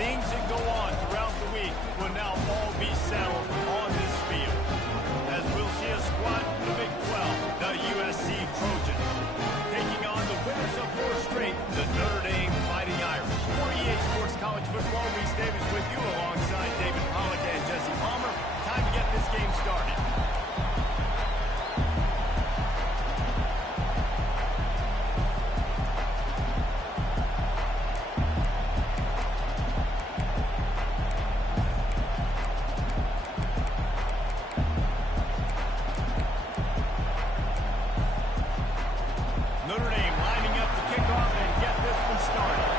things that go on throughout the week will now all be settled on this field. As we'll see a squad from the Big 12, the USC Trojans, taking on the winners of 4 straight, the Notre Dame Fighting Irish. For EA Sports College Football, Reese Davis with you alongside David Pollack and Jesse Palmer. Time to get this game started. Notre Dame lining up to kick off and get this one started.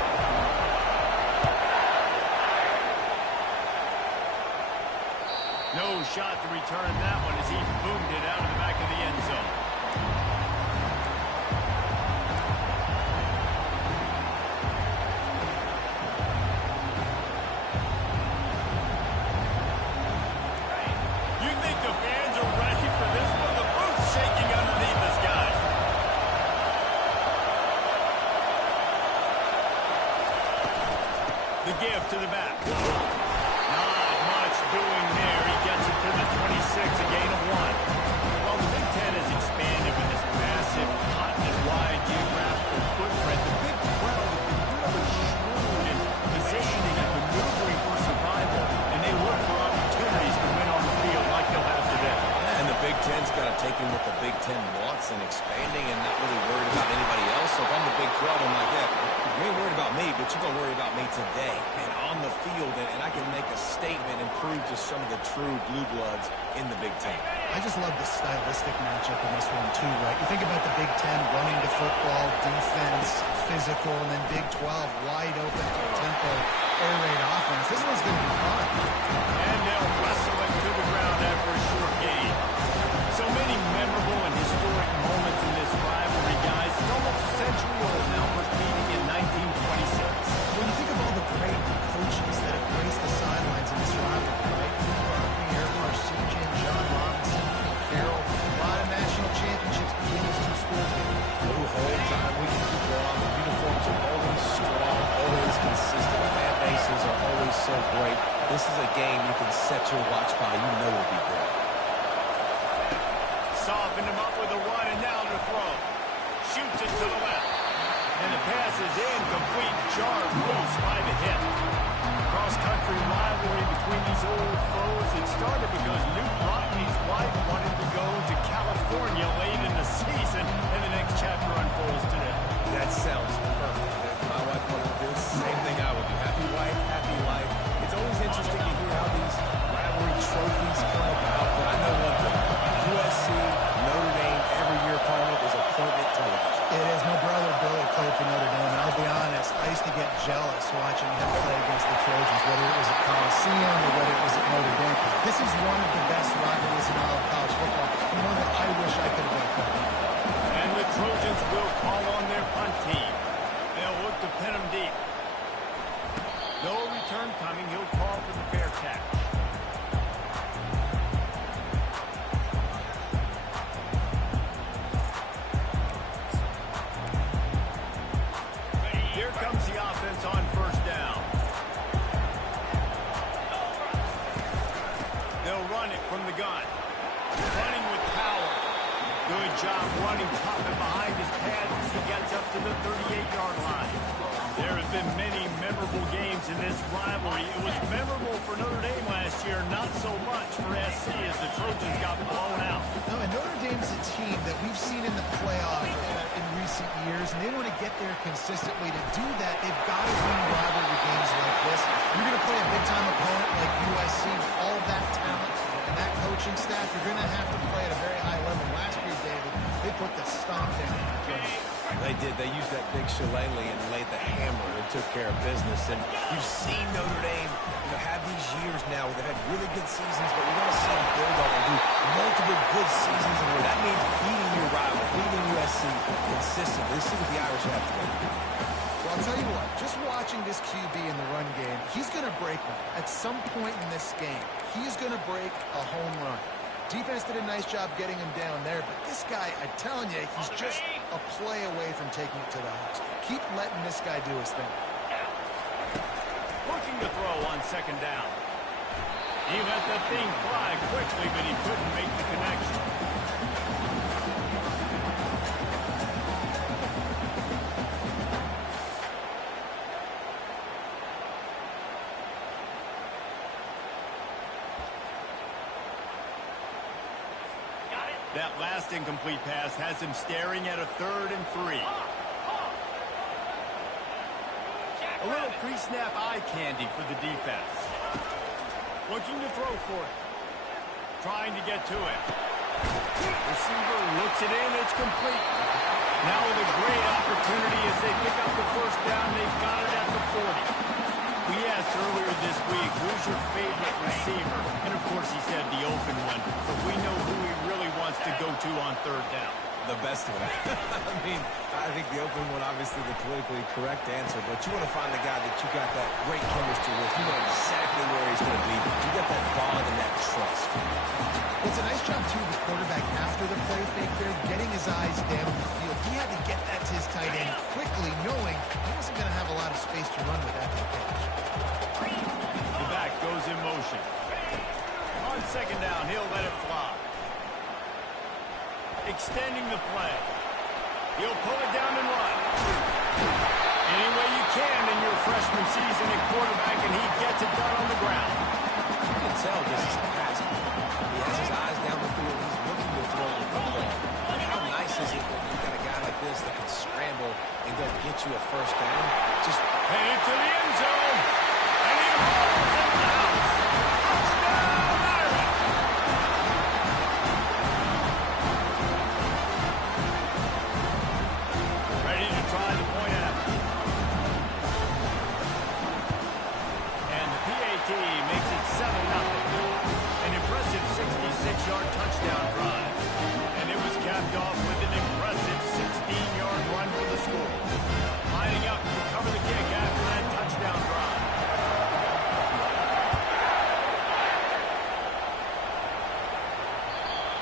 No shot to return that one as he boomed it out of the back of the end zone. You think the fans are ready for this one? The boot's shaking underneath us, guys. The give to the back. Not much doing there. He gets it to the 26, a gain of 1. Well, the Big Ten has expanded with this massive, continent-wide geographical footprint. The Big 12 has been really shrewd in positioning and maneuvering for survival, and they look for opportunities to win on the field like they'll have today. And the Big Ten's got to take in what the Big Ten wants and expanding and not really worried about anybody else. So if I'm the Big 12, I'm like, yeah, you ain't worried about me, but you're going to worry about me today and on the field, and I can make a statement and prove to some of the true blue bloods in the Big Ten. I just love the stylistic matchup in this one, too, right? You think about the Big Ten running the football, defense, physical, and then Big 12 wide open, tempo, air raid offense. This one's going to be fun. And they'll wrestle it to the ground after a short gain. So many memorable and historic moments in this rivalry, guys. It's almost a century old now, first meeting in 1926. When you think of all the great coaches that have graced the sidelines in this rivalry, right? Eric Marcinkin, John Robinson, Pete Carroll, a lot of national championships between these two schools. The whole time we can keep on. The uniforms are always strong, always consistent. Fan bases are always so great. This is a game you can set your watch by. You know it'll be great. Softened him up with a run, and now to throw. Shoots it to the left. And the pass is incomplete. Jarred loose by the hip. Cross-country rivalry between these old foes. It started because Newt Rockney's wife wanted to go to California late in the season, and the next chapter unfolds today. That sounds perfect. If my wife wanted to do the same thing I would do. Happy wife, happy life. It's always interesting to hear how these rivalry trophies come about, but I know one thing. USC, Notre Dame, every year, Palmer, is appointment television. It is. My brother Billy played for Notre Dame, and I'll be honest, I used to get jealous watching him play against the Trojans, whether it was at Coliseum or whether it was at Notre Dame. This is one of the best rivalries in all of college football, and one that I wish I could have been a part of. And the Trojans will call on their punt team. They'll look to pin him deep. No return coming. He'll call for the fair catch. Here comes the offense on first down. They'll run it from the gun. Running with power. Good job running top and behind his pads as he gets up to the 38-yard line. There have been many memorable games in this rivalry. It was memorable for Notre Dame last year, not so much for SC as the Trojans got blown out. No, and Notre Dame's a team that we've seen in the playoff in recent years, and they want to get there consistently. To do that, they've got to win rivalry games like this. You're going to play a big-time opponent like USC with all of that talent and that coaching staff. You're going to have to play at a very high level. Last year, David, they put the stomp down on the game. They did. They used that big shillelagh and laid the hammer and took care of business. And you've seen Notre Dame have these years now where they've had really good seasons, but we're going to see them build on and do multiple good seasons. And that means beating your rival, beating USC consistently. Let's see what the Irish have to do. Well, I'll tell you what, just watching this QB in the run game, he's going to break one. At some point in this game, he's going to break a home run. Defense did a nice job getting him down there, but this guy, I'm telling you, he's just a play away from taking it to the house. Keep letting this guy do his thing. Looking to on second down. He let the thing fly quickly, but he couldn't make the connection. That last incomplete pass has him staring at a 3rd and 3. A little pre-snap eye candy for the defense. Looking to throw for it. Trying to get to it. Receiver looks it in. It's complete. Now with a great opportunity as they pick up the first down. They've got it at the 40. We asked earlier this week, who's your favorite receiver? And, of course, he said the open one. But we know who he really wants to go to on 3rd down. The best one. I mean, I think the open one, obviously the politically correct answer, but you want to find the guy that you got that great chemistry with. You know exactly where he's going to be. You got that bond and that trust. It's a nice job, too, the quarterback after the play fake there, getting his eyes down the field. He had to get that to his tight end quickly, knowing he wasn't going to have a lot of space to run with after the catch. The back goes in motion. On second down, he'll let it fly. Extending the play. He'll pull it down and run. Any way you can in your freshman season at quarterback, and he gets it done on the ground. You can tell this is a pass. He has his eyes down the field. He's looking to throw the football. And how nice is it when you've got a guy like this that can scramble and go get you a first down? Just headed to the end zone. And he holds in the house. Touchdown, Irish. Ready to try the point after. And the PAT makes it 7-0. An impressive 66-yard touchdown drive. And it was capped off with an impressive 16-yard run for the score. Lining up to cover the kick after that touchdown drive.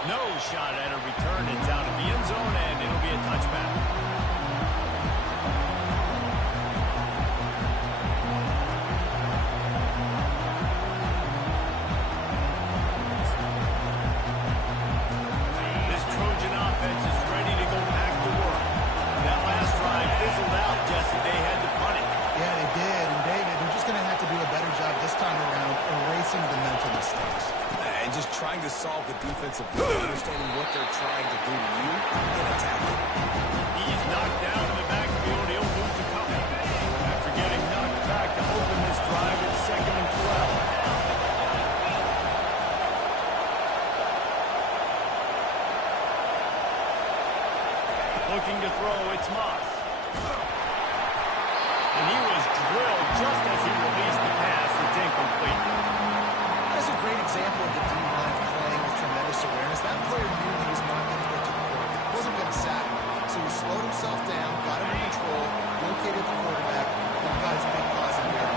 No shot at a return. It's out of the end zone, and it'll be a touchback. This Trojan offense is ready to go back to work. That last drive fizzled out, Jesse. They had to punt it. Yeah, they did. And, David, they're just going to have to do a better job this time around erasing the mental mistakes. and just trying to solve the defensive play, understanding what they're trying to do to you and attack it. He's knocked down in the backfield. He'll lose a couple. After getting knocked back to open this drive, it's 2nd and 12. Looking to throw, it's Moss. And he was drilled just as he released the pass. It's incomplete. That's a great example of the D-line playing with tremendous awareness. That player knew he was not going to get to the quarterback. He wasn't going to sack him. So he slowed himself down, got him in control, located the quarterback, and got his big pass in there.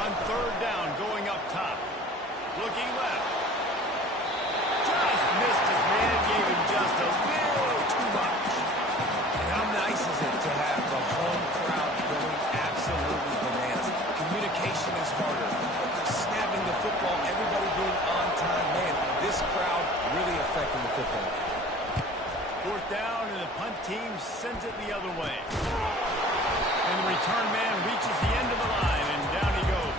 On 3rd down, going up top. Looking left. Just missed his man. Gave him just a little too much. And how nice is it to have the home crowd going absolutely bananas? Communication is harder. But they're snapping the football, everybody being on time. Man, this crowd really affecting the football. 4th down, and the punt team sends it the other way. And the return man reaches the end of the line, and down he goes.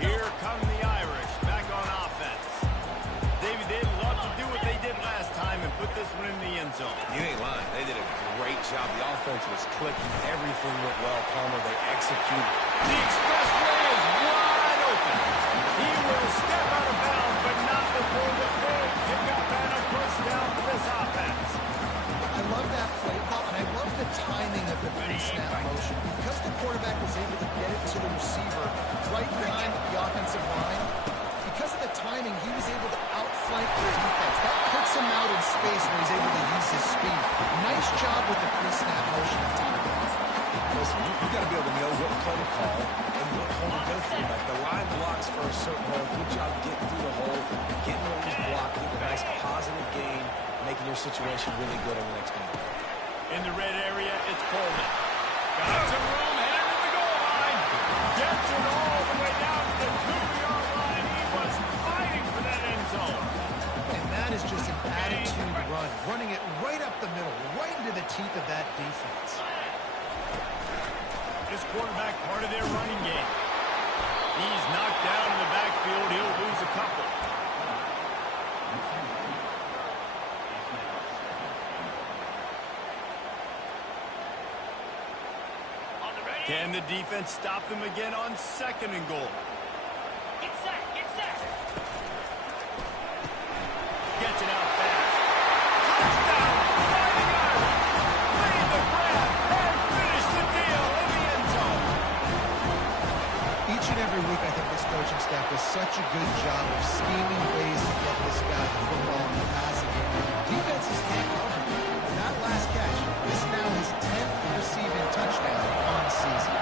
Here come the Irish, back on offense. David, they'd love to do what they did last time and put this one in the end zone. You ain't lying. They did a great job. The offense was clicking. Everything went well. Palmer, they executed. The expressway is wide open. He will step out of bounds, but not before the big pickup and a first down for this offense. I love that play call, and I love the timing of the pre-snap motion. Because the quarterback was able to get it to the receiver right behind the offensive line, because of the timing, he was able to outflank the defense. That puts him out in space where he's able to use his speed. Nice job with the pre-snap motion and timing. listen, you got to be able to know what play to call and what hole to go through. Like the line blocks for a certain hole. Good job getting through the hole, getting where he's blocked, getting a nice positive gain, making your situation really good on the next game. In the red area, it's Coleman. Got some room, headed to the goal line. Gets it all the way down to the 2-yard line. He was fighting for that end zone. And that is just an attitude run, running it right up the middle, right into the teeth of that defense. This quarterback part of their running game. He's knocked down in the backfield. He'll lose a couple. Can the defense stop them again on 2nd and goal? Get set, get set. Gets it out fast. Touchdown! Fighting Irish! Lead the grab and finish the deal in the end zone. Each and every week, I think this coaching staff does such a good job of scheming ways to get this guy the football in the passing game. Defenses can't cover him. And that last catch, this is now his 10th receiving touchdown on the season.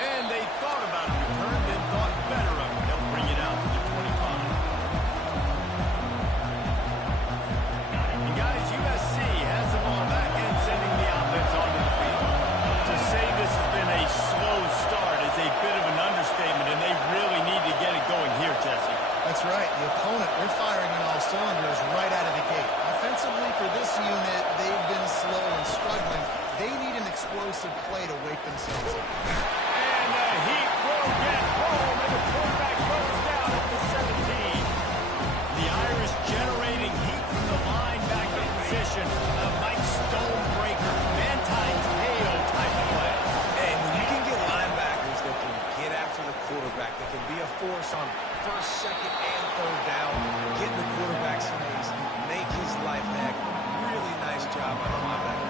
And they thought about a return, then thought better of it. They'll bring it out to the 25. And guys, USC has the ball back and sending the offense onto the field. To say this has been a slow start is a bit of an understatement, and they really need to get it going here, Jesse. That's right. The opponent, they're firing on all cylinders right out of the gate. Offensively, for this unit, they've been slow and struggling. They need an explosive play to wake themselves up. And the heat will get home, and the quarterback goes down at the 17. The Irish generating heat from the linebacker position. A Mike Stonebreaker, Manti-Teo type of play. And when you can get linebackers that can get after the quarterback, that can be a force on 1st, 2nd, and 3rd down, get in the quarterback's face, make his life heck. Really nice job by the linebacker.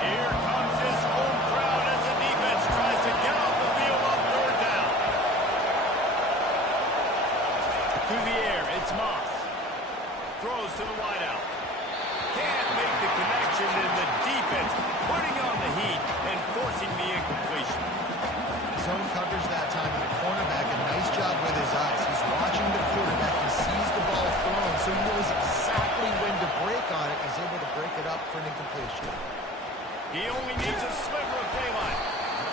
Here comes his home crowd as the defense tries to get off the field on 3rd down. Through the air, it's Moss. Throws to the wideout. Can't make the connection, and the defense putting on the heat and forcing the incompletion. Zone coverage that time, and the cornerback, a nice job with his eyes. He's watching the quarterback. He sees the ball thrown, so he knows exactly when to break on it. He's able to break it up for an incompletion. He only needs a sliver of daylight.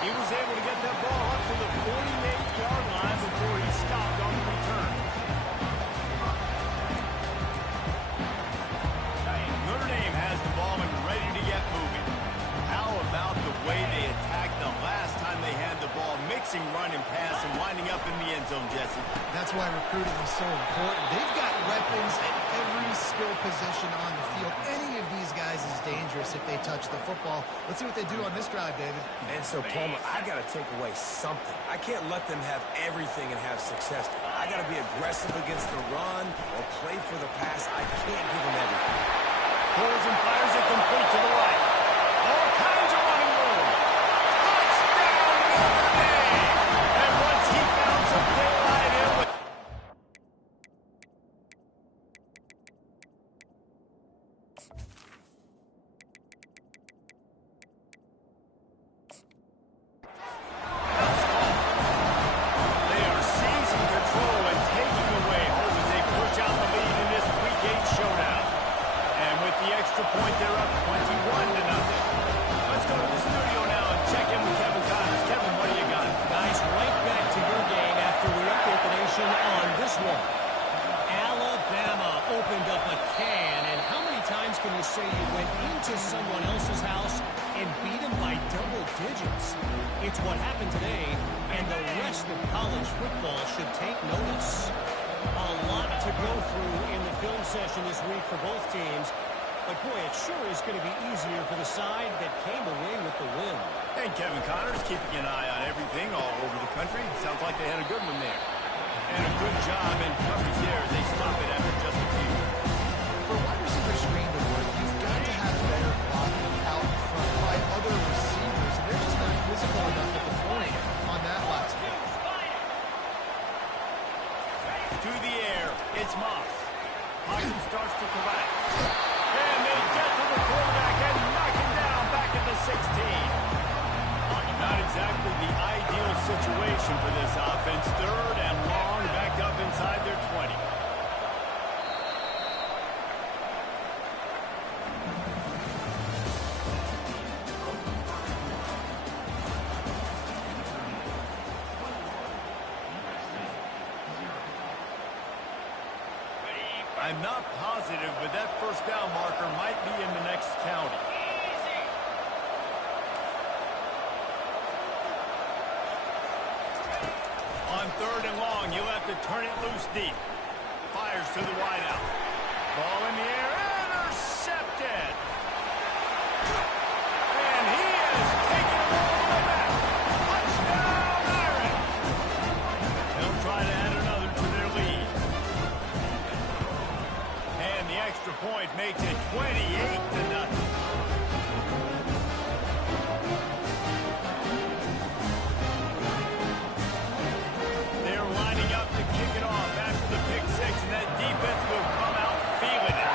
He was able to get that ball up to the 48-yard line before he stopped on the return. Notre Dame has the ball and ready to get moving. How about the way they attacked the last time they had the ball, mixing run and pass and winding up in the end zone, Jesse? That's why recruiting is so important. They've got weapons at every skill position on the field. Any of these guys is dangerous if they touch the football. Let's see what they do on this drive, David. And so, Palmer, I got to take away something. I can't let them have everything and have success. I got to be aggressive against the run or play for the pass. I can't give them everything. Pulls and fires it complete to the right. All kinds of running room. Touchdown, Notre Dame! And once he found some daylight in with... They are seizing control and taking away hope as they push out the lead in this Week 8 showdown. And with the extra point, they're up 21-0. Let's go to the studio now and check in with Kevin Connors. Kevin, what do you got? Guys, right back to your game after we update the nation on this one. Alabama opened up a can, and how many times can you say you went into someone else's house and beat them by double digits? It's what happened today, and the rest of college football should take notice. A lot to go through in the film session this week for both teams. But, boy, it sure is going to be easier for the side that came away with the win. And Kevin Connors keeping an eye on everything all over the country. Sounds like they had a good one there. And a good job in coverage there as they stop it after just a few. For a wide receiver screen to work, you've got to have better blocking out in front by other receivers. And they're just not physical enough at the point on that last play. Through the air, it's Moss. Pocket starts to collapse. not positive, but that first down marker might be in the next county. On 3rd and long, you'll have to turn it loose deep. Fires to the wideout. Ball in the air, intercepted. And he is taking it all the way back. Touchdown, Irish. They'll try to add another to their lead. And the extra point makes it 28-0. And that defense will come out feeling it.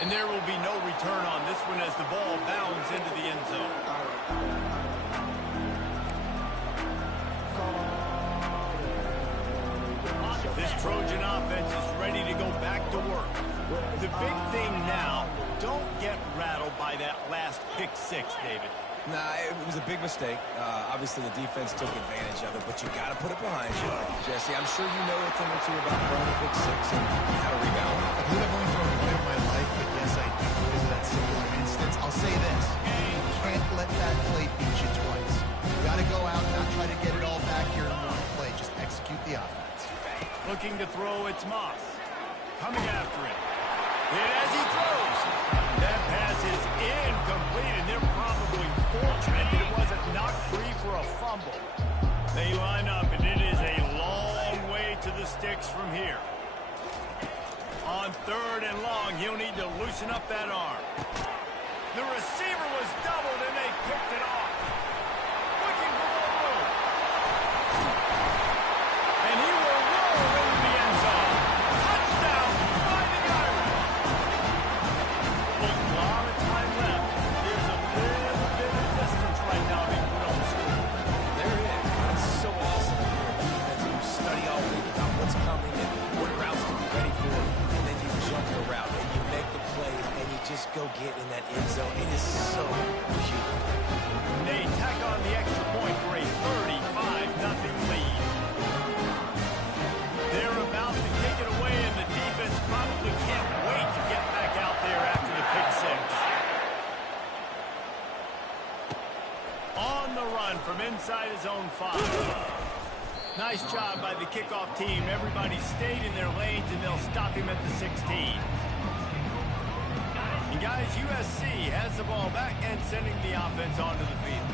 And there will be no return on this one as the ball bounds into the end zone. This Trojan offense is ready to go back to work. The big thing now, don't get rattled by that last pick six, David. Nah, it was a big mistake. Obviously, the defense took advantage of it, but you got to put it behind you. Jesse, I'm sure you know a thing or two about throwing a pick six and how to rebound. I believe I've only thrown one in my life, but yes, I do because of that singular instance. I'll say this. You can't let that play beat you twice. You got to go out and not try to get it all back here in one play. Just execute the offense. Looking to throw, it's Moss. Coming after it. And as he throws, that pass is incomplete, and they're probably fortunate that it wasn't knocked free for a fumble. They line up, and it is a long way to the sticks from here. On 3rd and long, he'll need to loosen up that arm. The receiver was doubled, and they picked it off. Looking for more room. And he will roll into the end zone. Touchdown, Fighting Irish. A lot of time left. There's a little bit of distance right now being put on the score. There it is. It's so awesome to hear defense. You study all week about what's coming and what routes to be ready for, and then you jump the route and you make the play and you just go get in that end zone. It is so beautiful. They tack on the extra point for a 35-0 lead. They're about to kick it away, and the defense probably can't wait to get back out there after the pick six. On the run from inside his own 5. Nice job by the kickoff team. Everybody stayed in their lanes, and they'll stop him at the 16. And guys, USC has the ball back and sending the offense onto the field.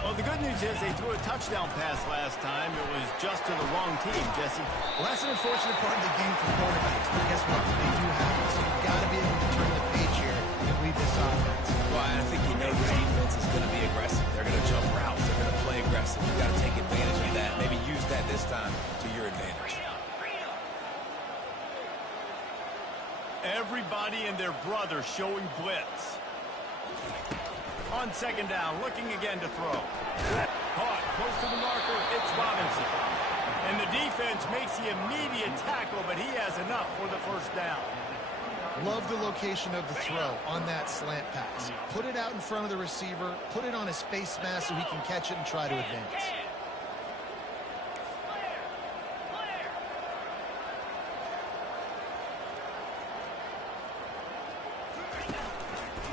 Well, the good news is they threw a touchdown pass last time. It was just to the wrong team, Jesse. Well, that's an unfortunate part of the game for quarterbacks, but guess what? They do have it, so you've got to be able to turn the page here and lead this offense. Well, I think you know this defense is going to be aggressive. They're going to jump routes. They're going to play aggressive. You've got to take advantage of that. Maybe use that this time to your advantage. Everybody and their brother showing blitz. On 2nd down, looking again to throw. Caught close to the marker, it's Robinson. And the defense makes the immediate tackle, but he has enough for the first down. Love the location of the throw on that slant pass. Put it out in front of the receiver, put it on his face mask so he can catch it and try to advance.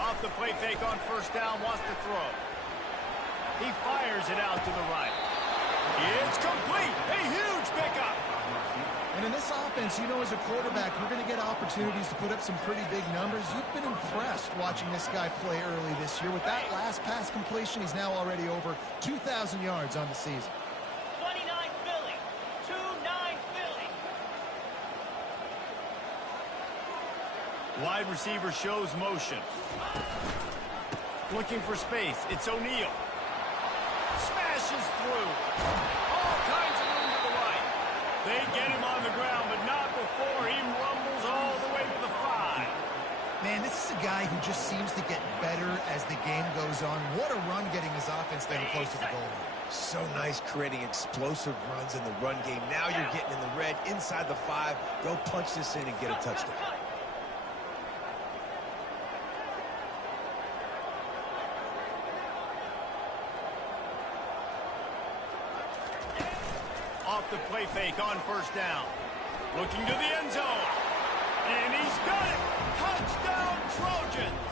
Off the play fake on 1st down, wants to throw. He fires it out to the right. It's complete. A huge pickup. And in this offense, you know, as a quarterback, you're going to get opportunities to put up some pretty big numbers. You've been impressed watching this guy play early this year. With that last pass completion, he's now already over 2,000 yards on the season. 29 Philly. 2-9 Philly. Wide receiver shows motion. Looking for space. It's O'Neal. Smashes through. All kinds of room to the right. They get him on the ground, but not before he rumbles all the way to the 5. Man, this is a guy who just seems to get better as the game goes on. What a run getting his offense down close to the goal line. So nice creating explosive runs in the run game. Now you're getting in the red inside the 5. Go punch this in and get a touchdown. Off the play fake on first down. Looking to the end zone. And he's got it. Touchdown, Trojans.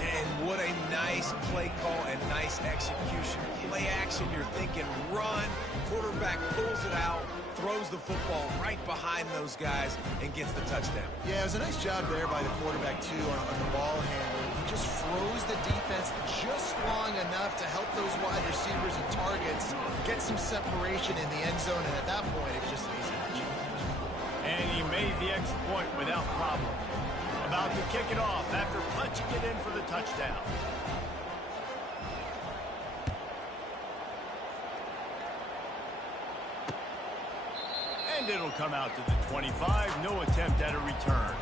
And what a nice play call and nice execution. Play action, you're thinking run. Quarterback pulls it out, throws the football right behind those guys, and gets the touchdown. Yeah, it was a nice job there by the quarterback, too, on the ball handling. He just froze the defense just long enough to help those wide receivers and targets get some separation in the end zone, and at that point, it was just an easy catch. And he made the extra point without problem. About to kick it off after punching it in for the touchdown. And it'll come out to the 25. No attempt at a return.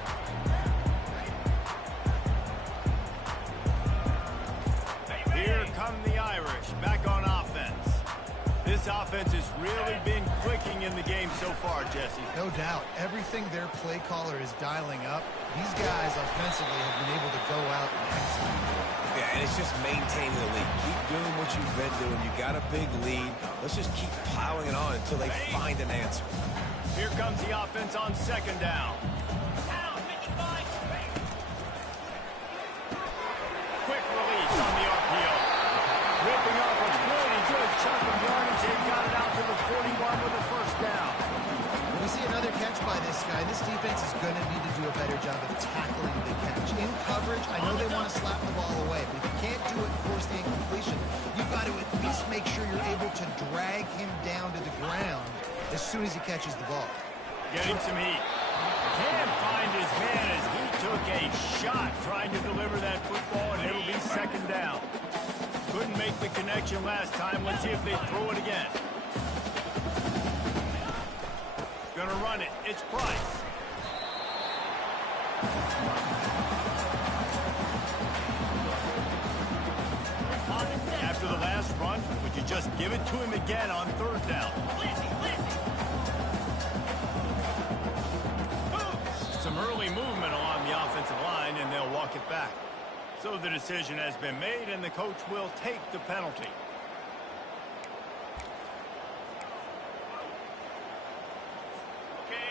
Here come the Irish back on offense. This offense has really been clicking in the game so far, Jesse. No doubt. Everything their play caller is dialing up, these guys offensively have been able to go out and execute. Yeah, and it's just maintaining the lead. Keep doing what you've been doing. You got a big lead. Let's just keep piling it on until they find an answer. Here comes the offense on second down. Quick release on the RPO. Ripping off a pretty good chunk of yardage. They got it out to the 41 with a first down. When we see another catch by this guy, this defense is going to need to do a better job of tackling the catch. In coverage, I know they want to slap the ball away, but if you can't do it and force the incompletion, you've got to at least make sure you're able to drag him down to the ground as soon as he catches the ball. Getting some heat. Can't find his man as he took a shot trying to deliver that football, and it'll be second down. Couldn't make the connection last time. Let's see if they throw it again. Gonna run it. It's Price. After the last run, would you just give it to him again on third down? Some early movement along the offensive line, and they'll walk it back. So the decision has been made, and the coach will take the penalty.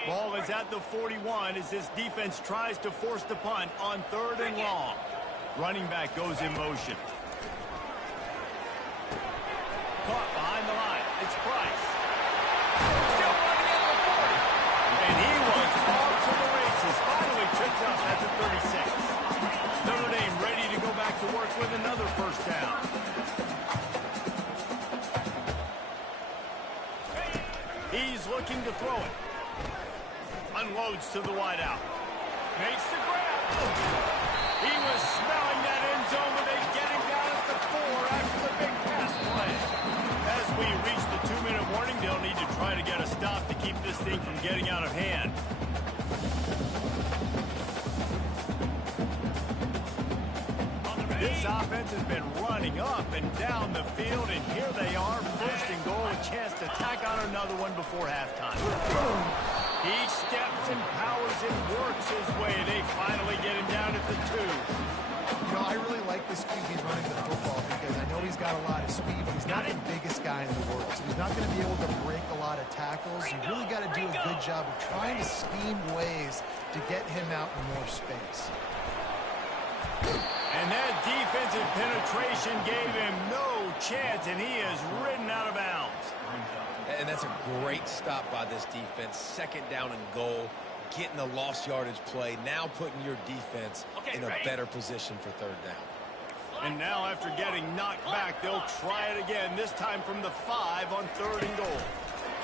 Ball is at the 41 as this defense tries to force the punt on third and long. Running back goes in motion. Caught behind the line. It's Price. Still running at the 40. And he was off to the races. Finally tripped up at the 36. Notre Dame ready to go back to work with another first down. He's looking to throw it. Unloads to the wideout. Makes the grab. He was smelling that end zone, but they get him down at the 4 after the big pass play. As we reach the 2-minute warning, they'll need to try to get a stop to keep this thing from getting out of hand. This offense has been running up and down the field, and here they are, first and goal, a chance to tack on another one before halftime. He steps and powers and works his way. They finally get him down at the 2. You know, I really like this QB running the football because I know he's got a lot of speed, but he's not the biggest guy in the world, so he's not going to be able to break a lot of tackles. You really got to do a good job of trying to scheme ways to get him out in more space. And that defensive penetration gave him no chance, and he is ridden out of bounds. And that's a great stop by this defense. Second down and goal, getting the lost yardage play, now putting your defense in a better position for third down. And now after getting knocked back, they'll try it again, this time from the 5 on third and goal.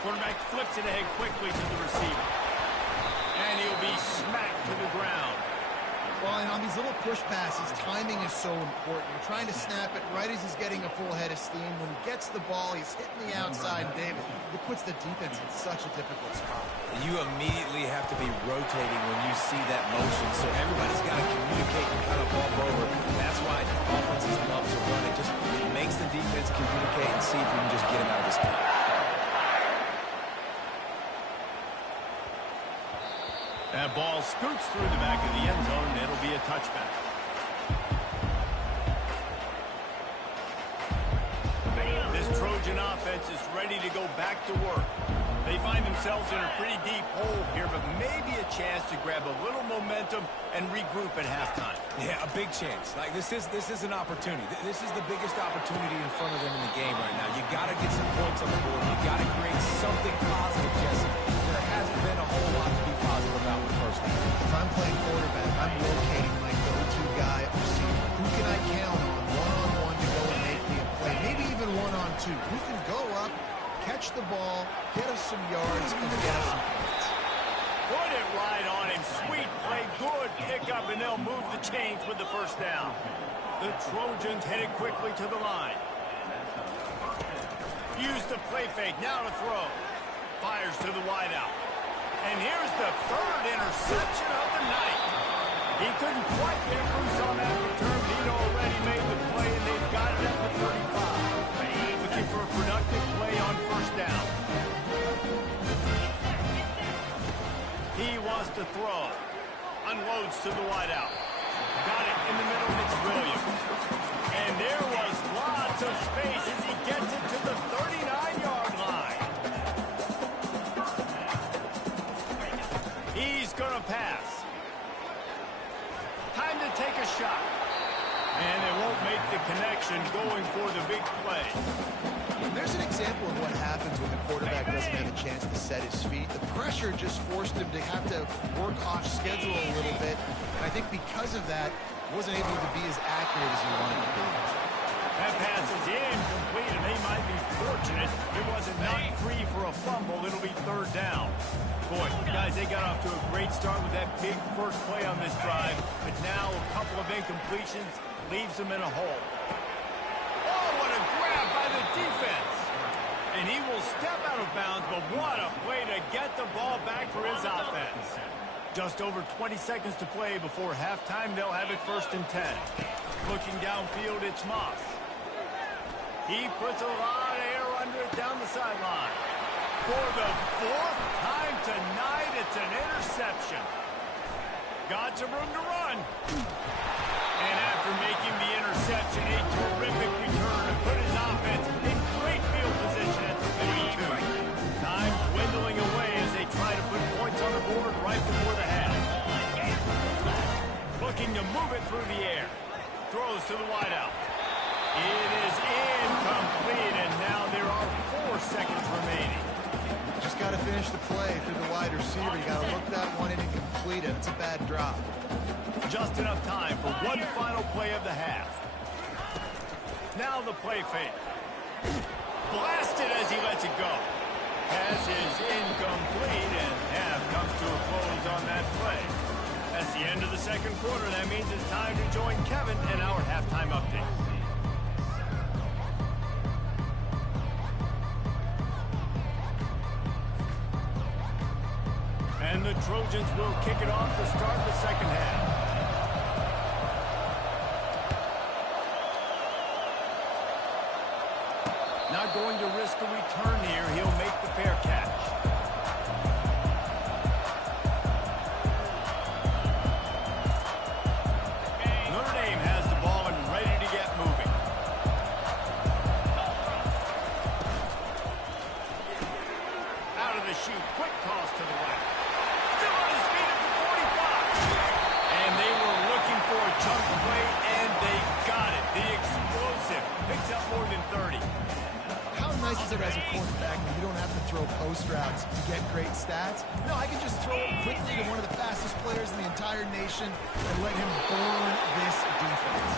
Quarterback flips it ahead quickly to the receiver. And he'll be smacked to the ground. Well, and on these little push passes, timing is so important. You're trying to snap it right as he's getting a full head of steam. When he gets the ball, he's hitting the outside, David. It puts the defense in such a difficult spot. You immediately have to be rotating when you see that motion, so everybody's got to communicate and kind of bump over. That's why offenses love to run. It just makes the defense communicate and see if we can just get him out of his spot. That ball scoots through the back of the end zone, and it'll be a touchback. This Trojan offense defense is ready to go back to work. They find themselves in a pretty deep hole here, but maybe a chance to grab a little momentum and regroup at halftime. Yeah, a big chance. Like this is an opportunity. This is the biggest opportunity in front of them in the game right now. You got to get some points on the board. You got to create something positive, Jesse. There hasn't been a whole lot to be positive about with first half. If I'm playing quarterback, I'm locating my go-to guy at receiver. Who can I count on one-on-one to go and make me a play? Maybe even one-on-two. Who can go up, catch the ball, get us some yards, and get us some points. Put it right on him. Sweet play, good pickup, and they'll move the chains with the first down. The Trojans headed quickly to the line. Use the play fake, now to throw. Fires to the wideout. And here's the third interception of the night. He couldn't quite get loose on that return. He'd already made the play, and they've got it at the 35. Looking for a productive play on first down. He wants to throw. Unloads to the wideout. Got it in the middle, and it's Williams. And there was lots of space as he gets it to the 39-yard line. He's going to pass. Time to take a shot. And it won't make the connection going for the big play. There's an example of what happens when the quarterback doesn't have a chance to set his feet. The pressure just forced him to have to work off schedule a little bit. And I think because of that, wasn't able to be as accurate as he wanted to be. That pass is incomplete, and they might be fortunate it wasn't knocked free for a fumble. It'll be third down. Boy, guys, they got off to a great start with that big first play on this drive, but now a couple of incompletions leaves them in a hole. Oh, what a grab by the defense. And he will step out of bounds, but what a play to get the ball back for his offense. Just over 20 seconds to play before halftime. They'll have it 1st and 10. Looking downfield, it's Moss. He puts a lot of air under it down the sideline. For the 4th time tonight, it's an interception. Got some room to run. And after making the interception, a terrific return to put his offense in great field position at the 52. Time dwindling away as they try to put points on the board right before the half. Looking to move it through the air. Throws to the wideout. It is incomplete, and now there are 4 seconds remaining. Just got to finish the play through the wide receiver. You got to look that one in and complete it. It's a bad drop. Just enough time for one final play of the half. Now the play fake. Blasted as he lets it go. Pass is incomplete, and half comes to a close on that play. That's the end of the second quarter. That means it's time to join Kevin in our halftime update. And the Trojans will kick it off to start the second half. Not going to risk a return here. He'll make the fair catch. Notre Dame has the ball and ready to get moving. Out of the chute, quick toss to the right. Still on his feet at the 45. And they were looking for a chunk play, and they got it. The explosive picks up more than 30. How nice is it as a quarterback when you don't have to throw post routes to get great stats? No, I can just throw it quickly to one of the fastest players in the entire nation and let him burn this defense.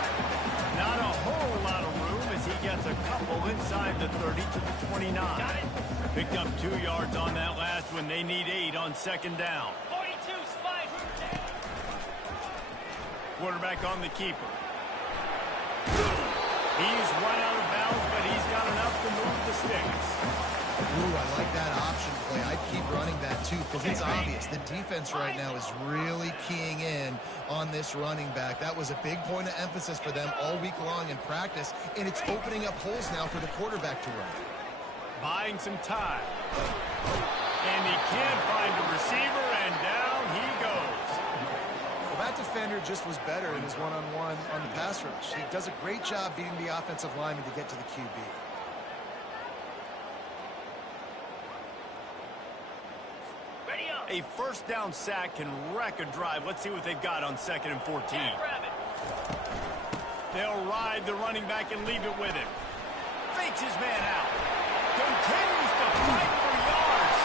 Not a whole lot of room as he gets a couple inside the 30 to the 29. Picked up 2 yards on that last one. They need 8 on second down. 42 Spiders. Quarterback on the keeper. He's run out of bounds, but he's got enough to move the sticks. Ooh, I like that option play. I'd keep running that, too, because it's obvious. The defense right now is really keying in on this running back. That was a big point of emphasis for them all week long in practice, and it's opening up holes now for the quarterback to run. Buying some time. And he can't find a receiver, and down he goes. Well, that defender just was better in his one-on-one on the pass rush. He does a great job beating the offensive lineman to get to the QB. A first down sack can wreck a drive. Let's see what they've got on 2nd and 14. They'll ride the running back and leave it with him. Fakes his man out. Continues to fight for yards.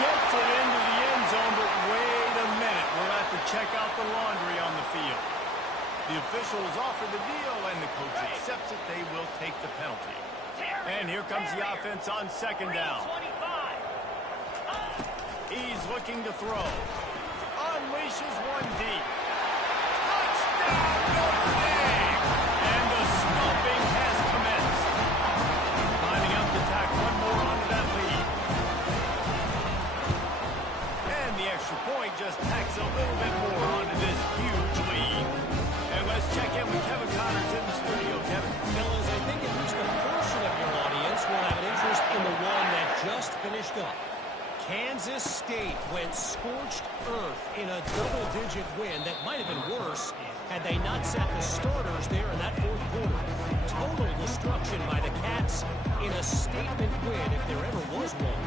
Gets it into the end zone, but wait a minute. We'll have to check out the laundry on the field. The officials offer the deal, and the coach accepts it. They will take the penalty. And here comes the offense on 2nd down. He's looking to throw. Unleashes one deep. Touchdown, Notre Dame! And the stomping has commenced. Lining up to tack one more onto that lead. And the extra point just tacks a little bit more onto this huge lead. And let's check in with Kevin Connors in the studio. Kevin? Fellas, I think at least a portion of your audience will have an interest in the one that just finished up. Kansas State went scorched earth in a double-digit win that might have been worse had they not sat the starters there in that fourth quarter. Total destruction by the Cats in a statement win if there ever was one.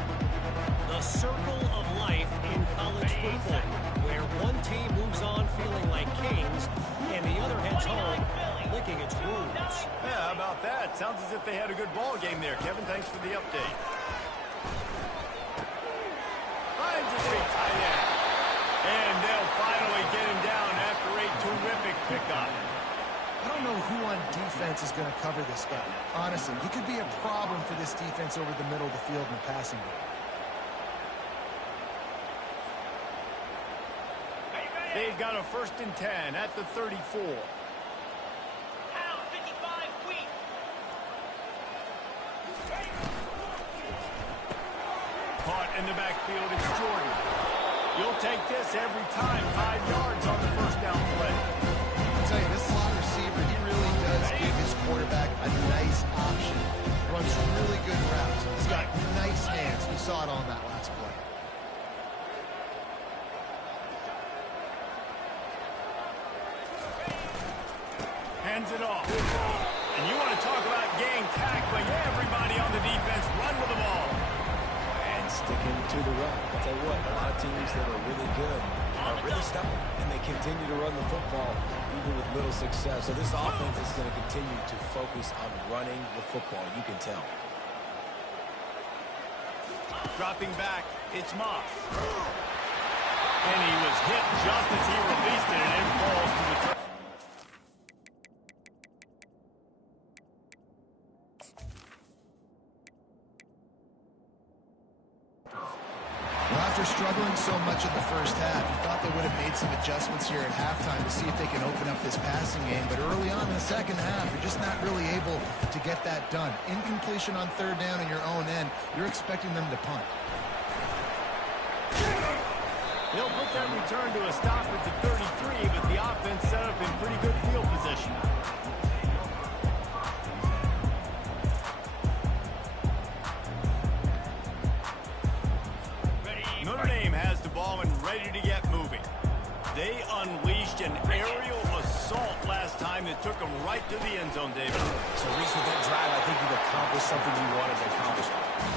The circle of life in college football, where one team moves on feeling like kings and the other heads home licking its wounds. Yeah, how about that? Sounds as if they had a good ball game there. Kevin, thanks for the update. Finds a big tight end. And they'll finally get him down after a terrific pickup. I don't know who on defense is going to cover this guy. Honestly, he could be a problem for this defense over the middle of the field in the passing game. They've got a 1st and 10 at the 34. Caught in the backfield, it's Jordan. You'll take this every time. 5 yards on the first down play. I'll tell you, this slot receiver, he really does give his quarterback a nice option. Runs really good routes. He's got nice hands. We saw it on that last play. Hands it off. And you want to talk about game tackling. Everybody on the defense run with the ball. And sticking to the run. I'll tell you what, a lot of teams that are really good are really stubborn, and they continue to run the football even with little success. So this offense is going to continue to focus on running the football. You can tell. Dropping back, it's Moss. And he was hit just as he released it, and it falls to the turf. Well, after struggling so much in the first half, you thought they would have made some adjustments here at halftime to see if they can open up this passing game. But early on in the second half, you're just not really able to get that done. Incompletion on 3rd down in your own end, you're expecting them to punt. He'll put that return to a stop at the 33, but the offense set up in pretty good field position. Notre Dame has the ball and ready to get moving. They unleashed an aerial assault last time that took them right to the end zone, David. So, Reese, with that drive, I think you've accomplished something you wanted to accomplish.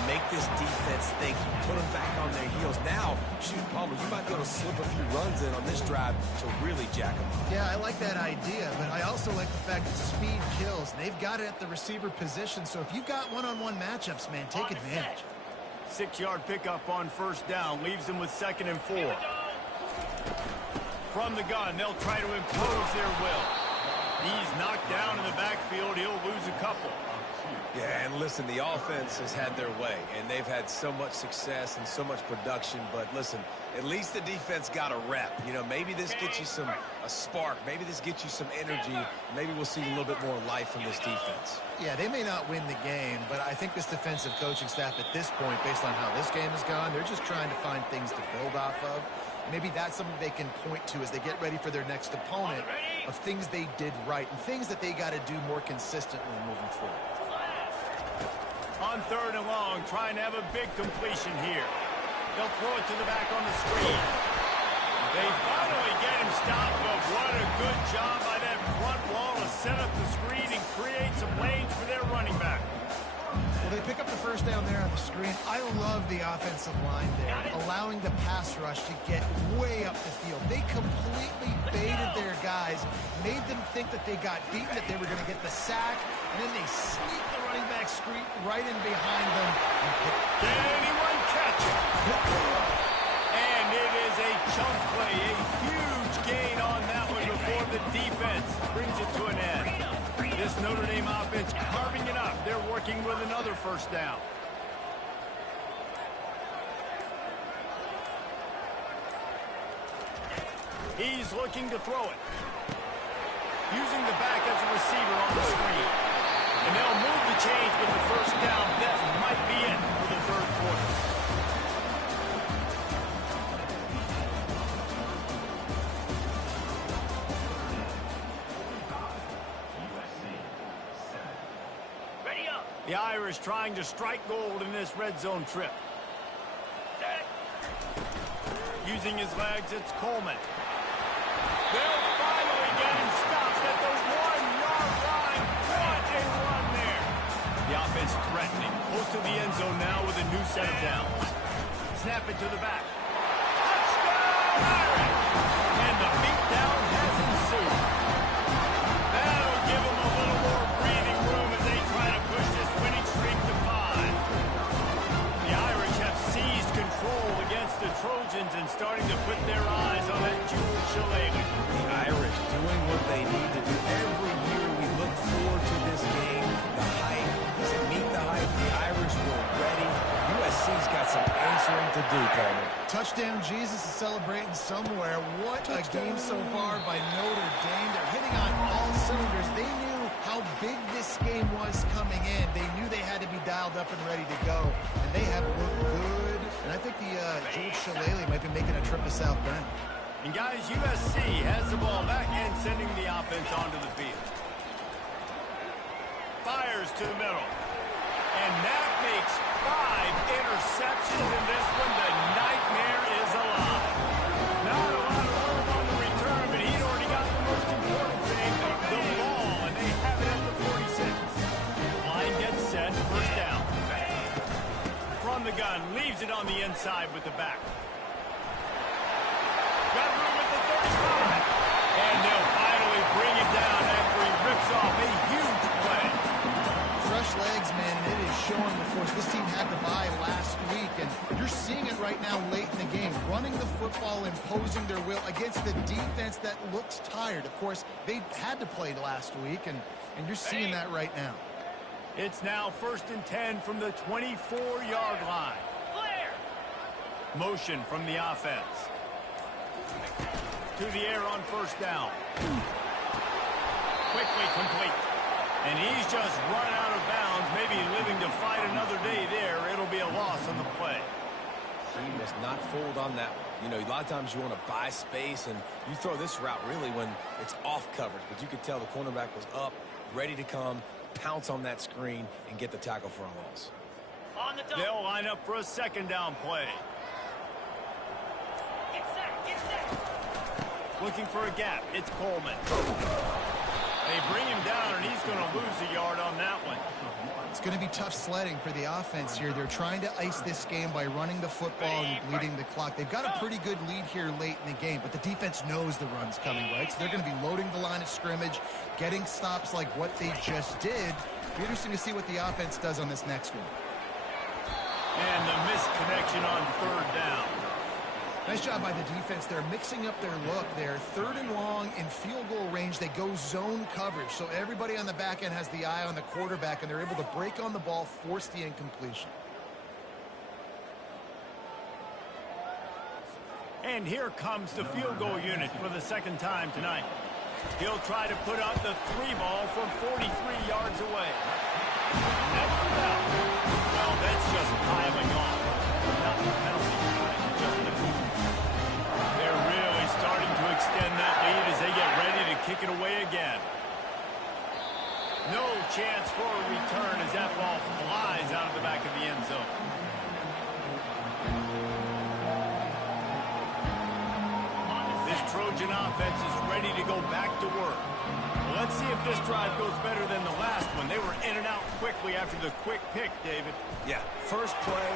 Make this defense think, put them back on their heels. Now, shoot, Palmer, you might be able to slip a few runs in on this drive to really jack them up. Yeah, I like that idea, but I also like the fact that speed kills. They've got it at the receiver position, so if you've got one-on-one matchups, man, take advantage. 6-yard pickup on 1st down, leaves them with 2nd and 4. From the gun, they'll try to impose their will. He's knocked down in the backfield. He'll lose a couple. Yeah, and listen, the offense has had their way, and they've had so much success and so much production. But listen, at least the defense got a rep. You know, maybe this gets you a spark. Maybe this gets you some energy. Maybe we'll see a little bit more life from this defense. Yeah, they may not win the game, but I think this defensive coaching staff at this point, based on how this game has gone, they're just trying to find things to build off of. Maybe that's something they can point to as they get ready for their next opponent of things they did right and things that they got to do more consistently moving forward. On 3rd and long, trying to have a big completion here. They'll throw it to the back on the screen. They finally get him stopped, but what a good job by that front wall to set up the screen and create some lanes for their running back. Well, they pick up the first down there on the screen. I love the offensive line there, allowing the pass rush to get way up the field. They completely baited their guys, made them think that they got beaten, that they were going to get the sack, and then they sneak the running back screen right in behind them. Can anyone catch it? And it is a chunk play, a huge gain on that one before the defense brings it to an end. This Notre Dame offense carving it up. They're working with another first down. He's looking to throw it. Using the back as a receiver on the screen. And they'll move the chains with the first down. That might be it for the third quarter. The Irish trying to strike gold in this red zone trip. Using his legs, it's Coleman. They'll finally get him stopped at the 1-yard line. What a run there. The offense threatening. Close to the end zone now with a new set of downs. Snap it to the back. Touchdown, Irish! And the beatdown has ensued. That'll give them a little more breathing room as they try to push this winning streak to 5. The Irish have seized control against the Trojans and starting to put their eyes on that Jules Shillelagh. The Irish doing what they need to do. Every year we look forward to this game. The hype. Does it meet the hype? The Irish were ready. USC's got some answering to do, Coleman. Touchdown Jesus is celebrating somewhere. What a game so far by Notre Dame. They're hitting on all cylinders. They knew how big this game was coming in. They knew they had to be dialed up and ready to go. And they have looked good. And I think the Jules Shillelagh might be making a trip to South Bend. And guys, USC has the ball back and sending the offense onto the field. Fires to the middle. And that makes 5 interceptions in this one. The nightmare is alive. Not a lot of room on the return, but he'd already got the most important thing, the ball, and they have it at the 46. Line gets set, first down. From the gun, leaves it on the inside with the back. Got room at the 35. And they'll finally bring it down after he rips off a huge play. Fresh legs, man, and it is showing the force. This team had to bye last week, and you're seeing it right now late in the game. Running the football, imposing their will against the defense that looks tired. Of course, they had to play last week, and you're seeing that right now. It's now 1st and 10 from the 24-yard line. Flair. Motion from the offense. To the air on first down. Quickly complete. And he's just run out of bounds, maybe living to fight another day there. It'll be a loss on the play. He must not fold on that one. You know, a lot of times you want to buy space, and you throw this route really when it's off coverage. But you could tell the cornerback was up, ready to come, pounce on that screen, and get the tackle for a loss. On the double. They'll line up for a second down play. Get set. Get set. Looking for a gap. It's Coleman. They bring him down, and he's going to lose a yard on that one. It's going to be tough sledding for the offense here. They're trying to ice this game by running the football and bleeding the clock. They've got a pretty good lead here late in the game, but the defense knows the run's coming, right? So they're going to be loading the line of scrimmage, getting stops like what they just did. It'll be interesting to see what the offense does on this next one. And the missed connection on third down. Nice job by the defense. They're mixing up their look there. 3rd and long in field goal range. They go zone coverage. So everybody on the back end has the eye on the quarterback, and they're able to break on the ball, force the incompletion. And here comes the field goal unit for the second time tonight. He'll try to put out the 3 ball from 43 yards away. That's out. Well, that's just piling on. Not the penalty, just the coup. They're really starting to extend that lead as they get ready to kick it away again. No chance for a return as that ball flies out of the back of the end zone. This Trojan offense is ready to go back to work. Well, let's see if this drive goes better than the last one. They were in and out quickly after the quick pick, David. Yeah, first play.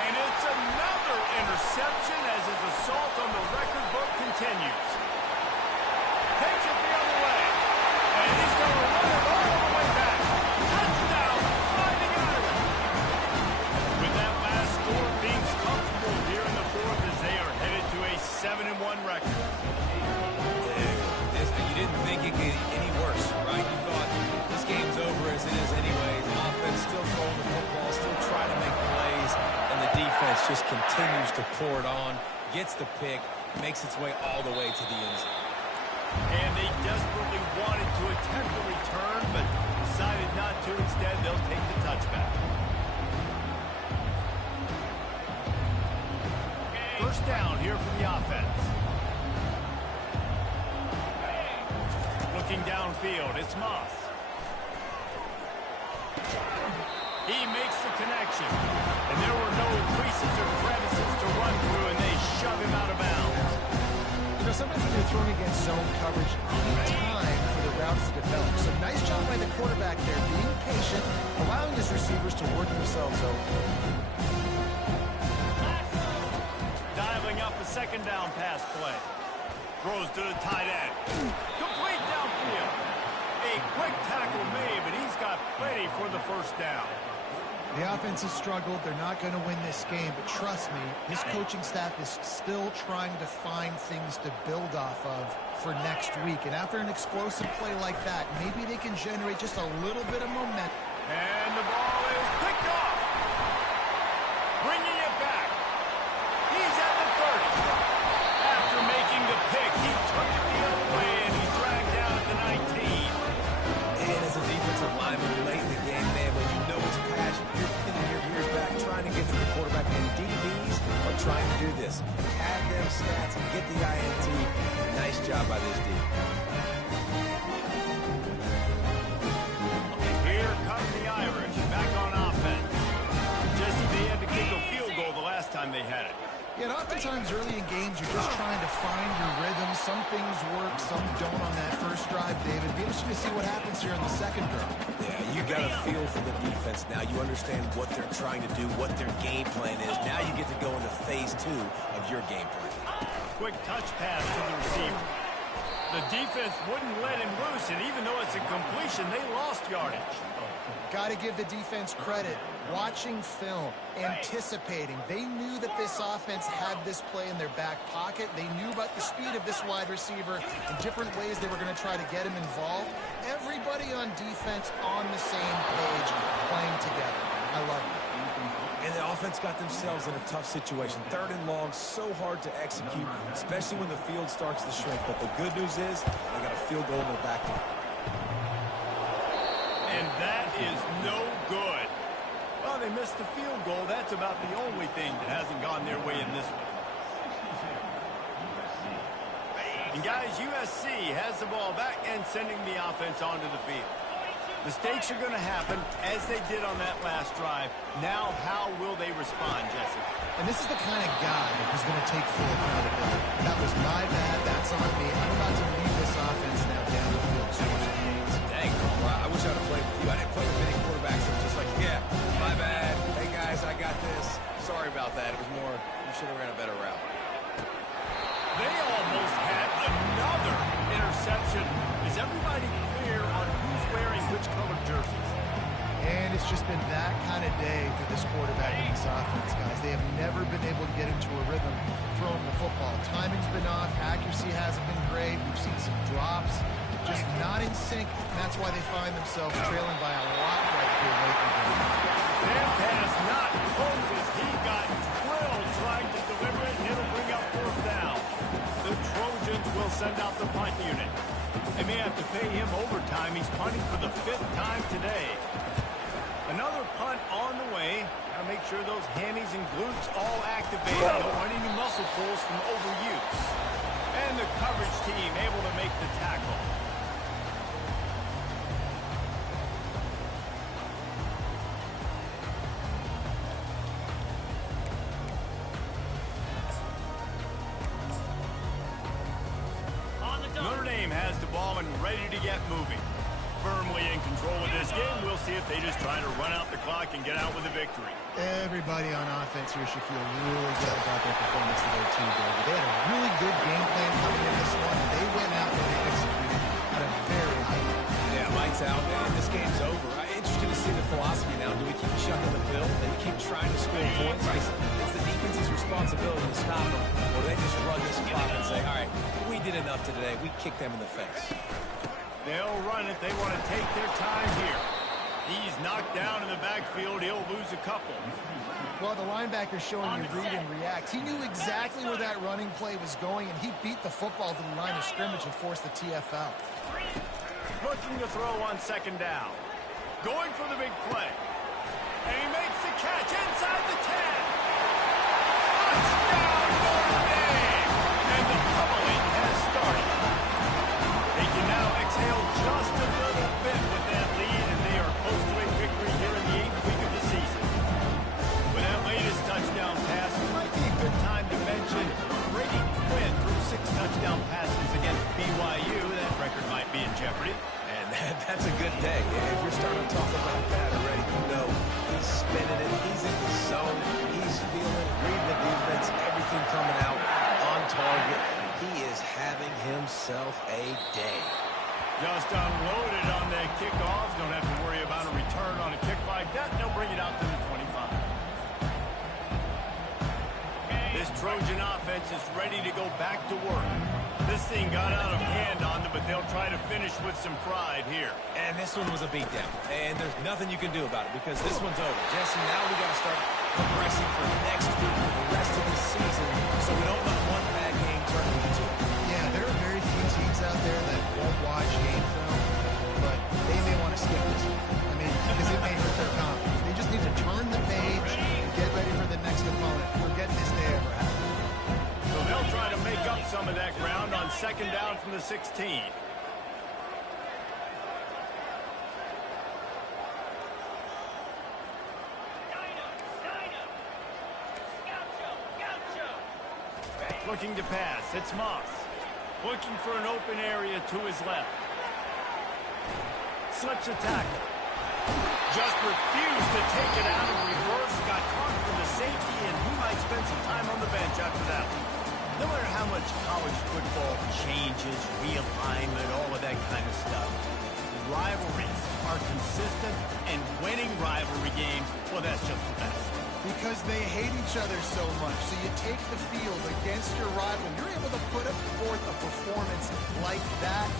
And it's another interception as his assault on the record book continues. Takes it the other way. And he's going to run it all the way back. Touchdown, Fighting Irish. With that last score, being comfortable here in the fourth as they are headed to a 7-1 record. You didn't think it could get any worse, right? You thought this game's over as it is anyways. Offense still throwing the football, still trying to make plays, and the defense just continues to pour it on, gets the pick, makes its way all the way to the end zone. And they desperately wanted to attempt a return, but decided not to. Instead, they'll take the touchback. First down here from the offense. Looking downfield, it's Moss. He makes the connection. And there were no creases or crevices to run through, and they shove him out of bounds. You know, sometimes when you're throwing against zone coverage, you need time for the routes to develop. So nice job by the quarterback there, being patient, allowing his receivers to work themselves open. Dialing up a second down pass play. Throws to the tight end. Complete downfield. A quick tackle made, but he's got plenty for the first down. The offense has struggled. They're not going to win this game, but trust me, his coaching staff is still trying to find things to build off of for next week. And after an explosive play like that, maybe they can generate just a little bit of momentum. And the ball is picked off. Bringing it back. He's at the 30. After making the pick, he took it the other way, and he's dragged down at the 19. And as a defensive lineman late in the game, man, when you know it's passion, you're pinning your ears back, trying to get to the quarterback, and DBs are trying to do this. Pad them stats and get the INT. Nice job by this D. Here come the Irish, back on offense. Jesse, they had to kick a field goal the last time they had it. Yeah, and oftentimes early in games, you're just trying to find your rhythm. Some things work, some don't on that first drive, David. Be interesting to see what happens here in the second drive. Yeah, you got a feel for the defense now. You understand what they're trying to do, what their game plan is. Now you get to go into phase 2 of your game plan. Quick touch pass to the receiver. The defense wouldn't let him loose, and even though it's a completion, they lost yardage. Got to give the defense credit. Watching film, anticipating. They knew that this offense had this play in their back pocket. They knew about the speed of this wide receiver and different ways they were going to try to get him involved. Everybody on defense on the same page, playing together. I love it. And the offense got themselves in a tough situation. 3rd and long, so hard to execute, especially when the field starts to shrink. But the good news is they got a field goal in their back pocket. And that is no good. Well, they missed the field goal. That's about the only thing that hasn't gone their way in this one. And guys, USC has the ball back and sending the offense onto the field. Mistakes are going to happen, as they did on that last drive. Now, how will they respond, Jesse? And this is the kind of guy who's going to take full accountability. That was my bad. That's on me. I'm about to lead this offense now down the field. Score some gains. Dang, I wish I'd have played with you. I didn't play with many quarterbacks. It was just like, yeah, my bad. Hey, guys, I got this. Sorry about that. It was more, you should have ran a better route. They almost had another interception. Is everybody clear on who's wearing which colored jerseys? And it's just been that kind of day for this quarterback and this offense, guys. They have never been able to get into a rhythm throwing the football. Timing's been off. Accuracy hasn't been great. We've seen some drops. Just not in sync. And that's why they find themselves trailing by a lot right here late in the game. That pass not closes. He got drilled trying to deliver it, and it'll bring up 4th down. The Trojans will send out the punt unit. They may have to pay him overtime. He's punting for the 5th time today. Another punt on the way. Gotta make sure those hammies and glutes all activated. Don't want any muscle pulls from overuse. And the coverage team able to make the tackle. Notre Dame has the ball and ready to get moving. Firmly in control of this game. We'll see if they just try to run out the clock and get out with a victory. Everybody on offense here should feel really good about their performance today, too, David. They had a really good game plan coming in this one. They went out and they executed at a very high level. Yeah, lights out, and this game's over. Interested to see the philosophy now. Do we keep shucking the pill and keep trying to score points? It's the defense's responsibility to stop them, or they just run this clock and say, all right, we did enough today. We kicked them in the face. They'll run it. They want to take their time here. He's knocked down in the backfield. He'll lose a couple. Well, the linebacker's showing you read and react. He knew exactly where that running play was going, and he beat the football to the line of scrimmage and forced the TFL. Looking to throw on second down. Going for the big play. And he makes the catch inside the 10. Touchdown, Notre Dame! And the pummeling has started. They can now exhale just a little bit with that lead, and they are close to a victory here in the 8th week of the season. With that latest touchdown pass, it might be a good time to mention Brady Quinn threw 6 touchdown passes against BYU. That record might be in jeopardy. And that's a good day. If you're starting to talk about that already, you know he's spinning it, he's in the zone, he's feeling, reading the defense, everything coming out on target. He is having himself a day. Just unloaded on that kickoff. Don't have to worry about a return on a kick like that. They'll bring it out to the 25. This Trojan offense is ready to go back to work. This thing got out of hand on them, but they'll try to finish with some pride here. And this one was a beatdown. And there's nothing you can do about it because this one's over. Jesse, now we got to start progressing for the next week, for the rest of this season, so we don't let one bad game turn into two. Yeah, there are very few teams out there that won't watch game film, but they may want to skip this one. I mean, because it may hurt their confidence. They just need to turn the page and get ready for the next opponent. Forget this day ever happened. So they'll try to make up some of that ground on second down from the 16. Looking to pass. It's Moss. Looking for an open area to his left. Slips a tackle. Just refused to take it out of reverse. Got caught for the safety, and he might spend some time on the bench after that one. No matter how much college football changes, realignment, all of that kind of stuff, rivalries are consistent, and winning rivalry games, well, that's just the best. Because they hate each other so much. So you take the field against your rival. You're able to put forth a performance like that.